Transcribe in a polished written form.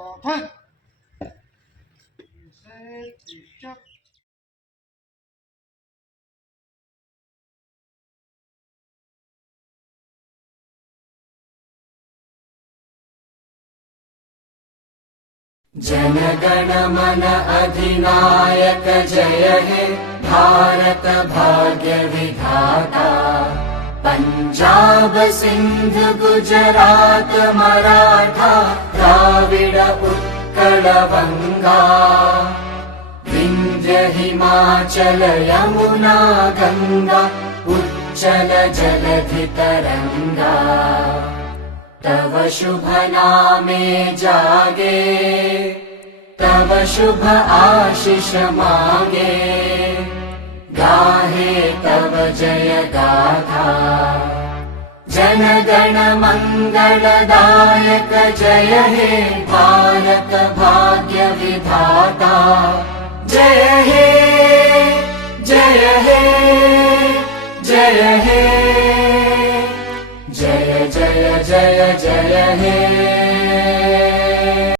सावधान। Reset, reset. Jana Gana मन अधिनायक जय हे भारत भाग्य विधाता। पंजाब सिंध गुजरात मराठा द्राविड उत्कल बंगा। विंध्य हिमाचल यमुना गंगा उच्चल जलधि तरंगा। तव शुभ नामे जागे तव शुभ आशीष मांगे। गाहे तव जय गाथा जन गण मंगलदायक जय हे भारत भाग्य विधाता। जय हे जय हे जय हे जय जय जय जय हे।